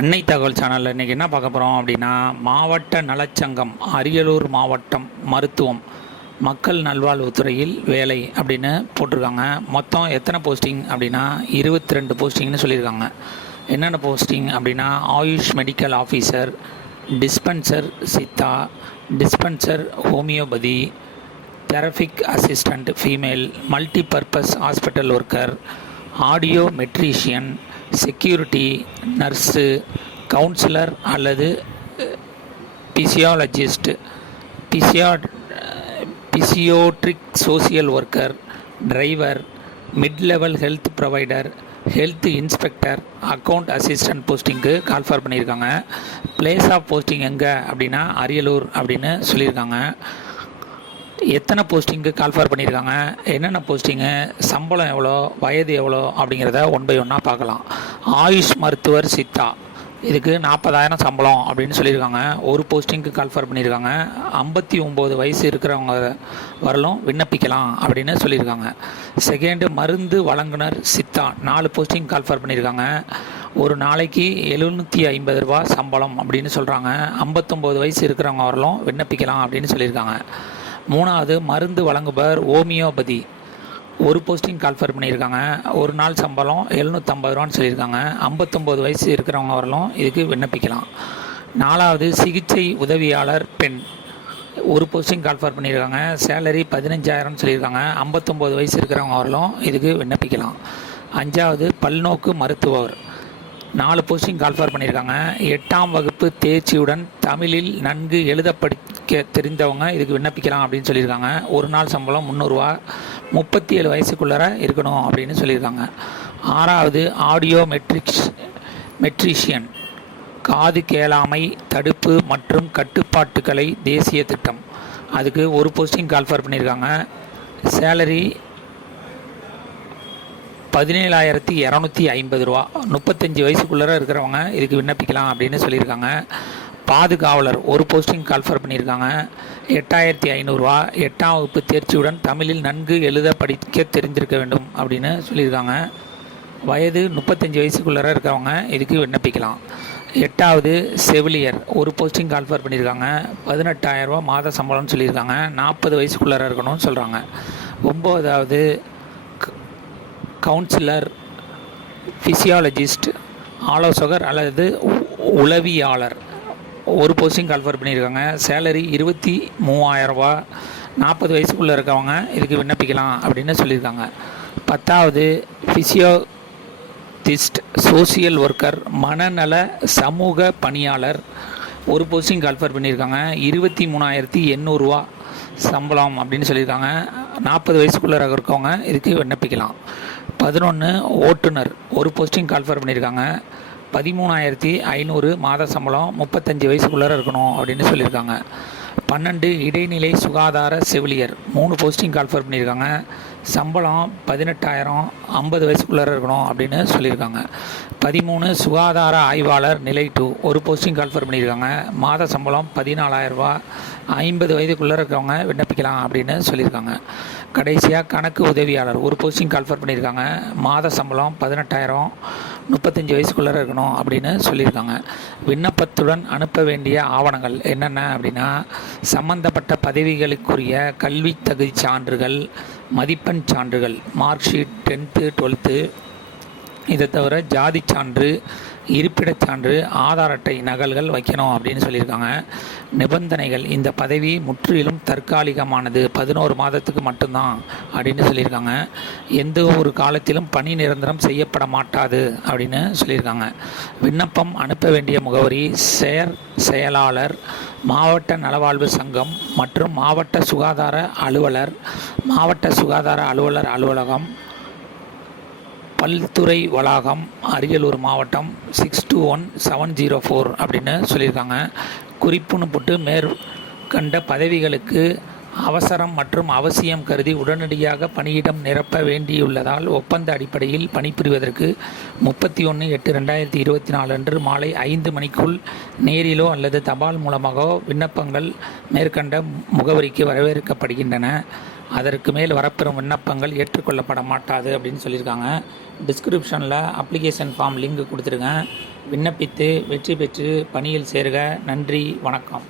அன்னை தகவல் சேனலில் இன்றைக்கி என்ன பார்க்க போகிறோம் அப்படின்னா, மாவட்ட நலச்சங்கம் அரியலூர் மாவட்டம் மருத்துவம் மக்கள் நல்வாழ்வுத்துறையில் வேலை அப்படின்னு போட்டிருக்காங்க. மொத்தம் எத்தனை போஸ்டிங் அப்படின்னா 22 போஸ்டிங்னு சொல்லியிருக்காங்க. என்னென்ன போஸ்டிங் அப்படின்னா, AYUSH medical officer, dispenser Siddha, dispenser homeopathy, therapeutic assistant female, multipurpose hospital worker, audiometrician, security, nurse, counsellor அல்லது physiologist, psychiatric social worker, driver, mid level health provider, health inspector, account assistant போஸ்டிங்க்கு call for பண்ணியிருக்காங்க. Place of posting எங்கே அப்படின்னா அரியலூர் அப்படின்னு சொல்லியிருக்காங்க. எத்தனை posting call for பண்ணியிருக்காங்க, என்னென்ன போஸ்டிங்கு, சம்பளம் எவ்வளோ, வயது எவ்வளோ அப்படிங்கிறத ஒன் பை ஒன்னாக பார்க்கலாம். ஆயுஷ் மருத்துவர் சித்தா, இதுக்கு 40,000 சம்பளம் அப்படின்னு சொல்லியிருக்காங்க. ஒரு போஸ்டிங்க்கு கால்ஃபார் பண்ணியிருக்காங்க. 59 வயசு இருக்கிறவங்க வரலும் விண்ணப்பிக்கலாம் அப்படின்னு சொல்லியிருக்காங்க. செகண்டு மருந்து வழங்குனர் சித்தா, 4 போஸ்டிங் கால்ஃபார் பண்ணியிருக்காங்க. ஒரு நாளைக்கு 750 ரூபா சம்பளம் அப்படின்னு சொல்கிறாங்க. 59 வயசு இருக்கிறவங்க வரலும் விண்ணப்பிக்கலாம் அப்படின்னு சொல்லியிருக்காங்க. மூணாவது மருந்து வழங்குபவர் ஹோமியோபதி, ஒரு போஸ்டிங் கால்ஃபர் பண்ணியிருக்காங்க. ஒரு நாள் சம்பளம் 750 ரூபான்னு சொல்லியிருக்காங்க. 59 வயசு இருக்கிறவங்க வரலும் இதுக்கு விண்ணப்பிக்கலாம். நாலாவது சிகிச்சை உதவியாளர் பெண், ஒரு போஸ்டிங் கால்ஃபர் பண்ணியிருக்காங்க. சேலரி 15,000 சொல்லியிருக்காங்க. 59 வயசு இருக்கிறவங்க வரலும் இதுக்கு விண்ணப்பிக்கலாம். அஞ்சாவது பல்நோக்கு மருத்துவர், 4 போஸ்டிங் கால்ஃபார் பண்ணியிருக்காங்க. 8ஆம் வகுப்பு தேர்ச்சியுடன் தமிழில் நன்கு எழுத படிக்க தெரிந்தவங்க இதுக்கு விண்ணப்பிக்கலாம் அப்படின்னு சொல்லியிருக்காங்க. ஒரு நாள் சம்பளம் 300 ரூபா, 37 வயசுக்குள்ளே இருக்கணும் அப்படின்னு சொல்லியிருக்காங்க. ஆறாவது ஆடியோ மெட்ரிஷியன், காது கேளாமை தடுப்பு மற்றும் கட்டுப்பாட்டுகளை தேசிய திட்டம், அதுக்கு ஒரு போஸ்டிங் கால்ஃபார் பண்ணியிருக்காங்க. சேலரி 17,250 ரூபா, 35 வயசுக்குள்ளே இருக்கிறவங்க இதுக்கு விண்ணப்பிக்கலாம் அப்படின்னு சொல்லியிருக்காங்க. பாதுகாவலர், ஒரு போஸ்டிங் கால்ஃபர் பண்ணியிருக்காங்க. 8,500 ரூபா, 8ஆம் வகுப்பு தேர்ச்சியுடன் தமிழில் நன்கு எழுத படிக்க தெரிஞ்சிருக்க வேண்டும் அப்படின்னு சொல்லியிருக்காங்க. வயது 35 வயசுக்குள்ளே இருக்கிறவங்க இதுக்கு விண்ணப்பிக்கலாம். எட்டாவது செவிலியர், ஒரு போஸ்டிங் கால்ஃபர் பண்ணியிருக்காங்க. 18,000 ரூபா மாத சம்பளம்னு சொல்லியிருக்காங்க. 40 வயசுக்குள்ளே இருக்கணும்னு சொல்கிறாங்க. 9வது கவுன்சிலர், ஃபிசியாலஜிஸ்ட், ஆலோசகர் அல்லது உளவியாளர், ஒரு போஸ்டிங் கால்ஃபர் பண்ணியிருக்காங்க. சேலரி 23,000 ரூபா, 40 வயசுக்குள்ளே இருக்கவங்க இதுக்கு விண்ணப்பிக்கலாம் அப்படின்னு சொல்லியிருக்காங்க. 10வது ஃபிசியோதிஸ்ட், சோசியல் ஒர்க்கர், மனநல சமூக பணியாளர், ஒரு போஸ்டிங் கால்ஃபர் பண்ணியிருக்காங்க. 23,800 ரூபா சம்பளம் அப்படின்னு சொல்லியிருக்காங்க. 40 வயசுக்குள்ளே இருக்கவங்க இதுக்கு விண்ணப்பிக்கலாம். 11 ஓட்டுநர், ஒரு போஸ்டிங் கால்ஃபர் பண்ணியிருக்காங்க. 13,500 மாத சம்பளம், 35 வயசுக்குள்ளே இருக்கணும் அப்படின்னு சொல்லியிருக்காங்க. 12 இடைநிலை சுகாதார செவிலியர், 3 போஸ்டிங் கால்ஃபர் பண்ணியிருக்காங்க. சம்பளம் 18,000, 50 வயசுக்குள்ளே இருக்கணும் அப்படின்னு சொல்லியிருக்காங்க. 13 சுகாதார ஆய்வாளர் நிலை 2, ஒரு போஸ்டிங் கால்ஃபர் பண்ணியிருக்காங்க. மாத சம்பளம் 14,000 ரூபா, 50 வயதுக்குள்ளே இருக்கவங்க விண்ணப்பிக்கலாம் அப்படின்னு சொல்லியிருக்காங்க. கடைசியாக கணக்கு உதவியாளர், ஒரு போஸ்டிங் கால்ஃபர் பண்ணியிருக்காங்க. மாத சம்பளம் 18,000, 35 வயசுக்குள்ளே இருக்கணும் அப்படின்னு சொல்லியிருக்காங்க. விண்ணப்பத்துடன் அனுப்ப வேண்டிய ஆவணங்கள் என்னென்ன அப்படின்னா, சம்பந்தப்பட்ட பதவிகளுக்குரிய கல்வி தகுதி சான்றுகள், மதிப்பெண் சான்றுகள், மார்க் ஷீட் 10th 12th, இதை தவிர ஜாதி சான்று, இருப்பிடச் சான்று, ஆதார் அட்டை நகல்கள் வைக்கணும் அப்படின்னு சொல்லியிருக்காங்க. நிபந்தனைகள், இந்த பதவி முற்றிலும் தற்காலிகமானது, 11 மாதத்துக்கு மட்டும்தான் அப்படின்னு சொல்லியிருக்காங்க. எந்த ஒரு காலத்திலும் பணி நிரந்தரம் செய்யப்பட மாட்டாது அப்படின்னு சொல்லியிருக்காங்க. விண்ணப்பம் அனுப்ப வேண்டிய முகவரி செயலாளர், மாவட்ட நலவாழ்வு சங்கம் மற்றும் மாவட்ட சுகாதார அலுவலர், மாவட்ட சுகாதார அலுவலர் அலுவலகம், பல்துறை வளாகம், அரியலூர் மாவட்டம் 621704 அப்படின்னு சொல்லியிருக்காங்க. குறிப்புன்னு போட்டு மேற்கண்ட பதவிகளுக்கு அவசரம் மற்றும் அவசியம் கருதி உடனடியாக பணியிடம் நிரப்ப வேண்டியுள்ளதால் ஒப்பந்த அடிப்படையில் பணிபுரிவதற்கு 31/8/2024 அன்று மாலை 5 மணிக்குள் நேரிலோ அல்லது தபால் மூலமாகவோ விண்ணப்பங்கள் மேற்கண்ட முகவரிக்கு வரவேற்கப்படுகின்றன. அதற்கு மேல் வரப்பெறும் விண்ணப்பங்கள் ஏற்றுக்கொள்ளப்பட மாட்டாது அப்படின்னு சொல்லியிருக்காங்க. டிஸ்கிரிப்ஷனில் அப்ளிகேஷன் ஃபார்ம் லிங்க் கொடுத்துருங்க. விண்ணப்பித்து வெற்றி பெற்று பணியில் சேர்க. நன்றி, வணக்கம்.